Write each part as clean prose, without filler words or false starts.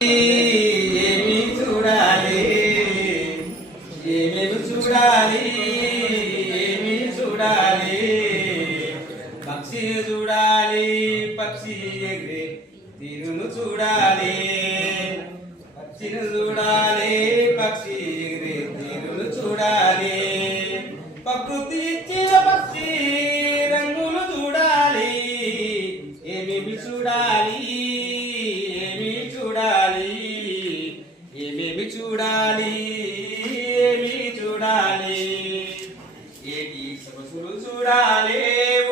ఏమి చూడాలి ఏమేమి చూడాలి ఏమి చూడాలి పక్షి చూడాలి పక్షి ఎగిరే తీరును చూడాలి పక్షిని చూడాలి పక్షి ఎగిరే తీరును చూడాలి ప్రకృతి ఇచ్చిన పక్షి రంగులు చూడాలి ఏమేమి చూడాలి ఏమేమి చూడాలి ఏమి చూడాలి ఏటి సొగసులు చూడాలి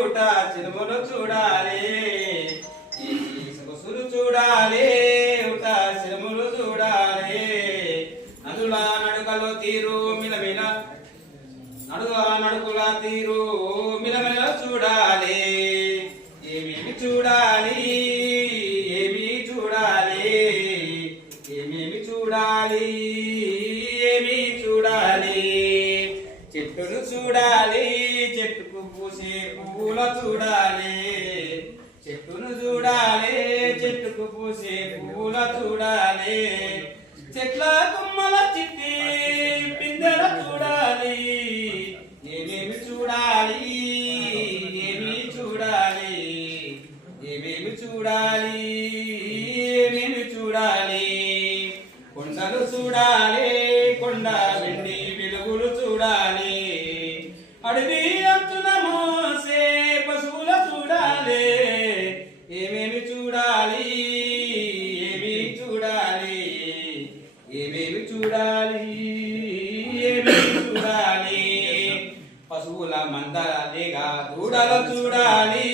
ఊట చిరుములు చూడాలి ఏటి సొగసులు చూడాలి ఊట చిరుములు చూడాలి నదుల నడుకలో తీరు మిలమిల నడుకుల తీరు మిలమిల చూడాలి ఏమేమి చూడాలి ఏమి చూడాలి ఏమేమి చూడాలి ఏమి చూడాలి చెట్టును చూడాలి చెట్టుకు పూసే పువ్వుల చూడాలి చెట్టును చూడాలి చెట్టుకు పూసే పువ్వుల చూడాలి చెట్ల కొమ్మల చిట్టి పిందెల చూడాలి ఏమేమి చూడాలి ఏమి చూడాలి ఏమేమి చూడాలి ఏమేమి చూడాలి కొండలు చూడాలి కొండ వెండి వెలుగులు చూడాలి అడవి అంచున మోసే పశువుల చూడాలి ఏమేమి చూడాలి ఏమి చూడాలి ఏమేమి చూడాలి ఏమేమి చూడాలి పశువుల మందలేగా దూడలు చూడాలి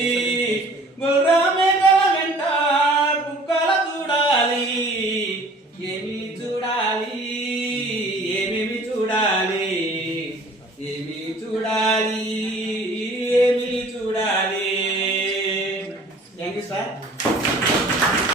ఏమి చూడాలి ఏమేమి చూడాలి ఏమి చూడాలి ఏమి చూడాలి థ్యాంక్ యూ సార్.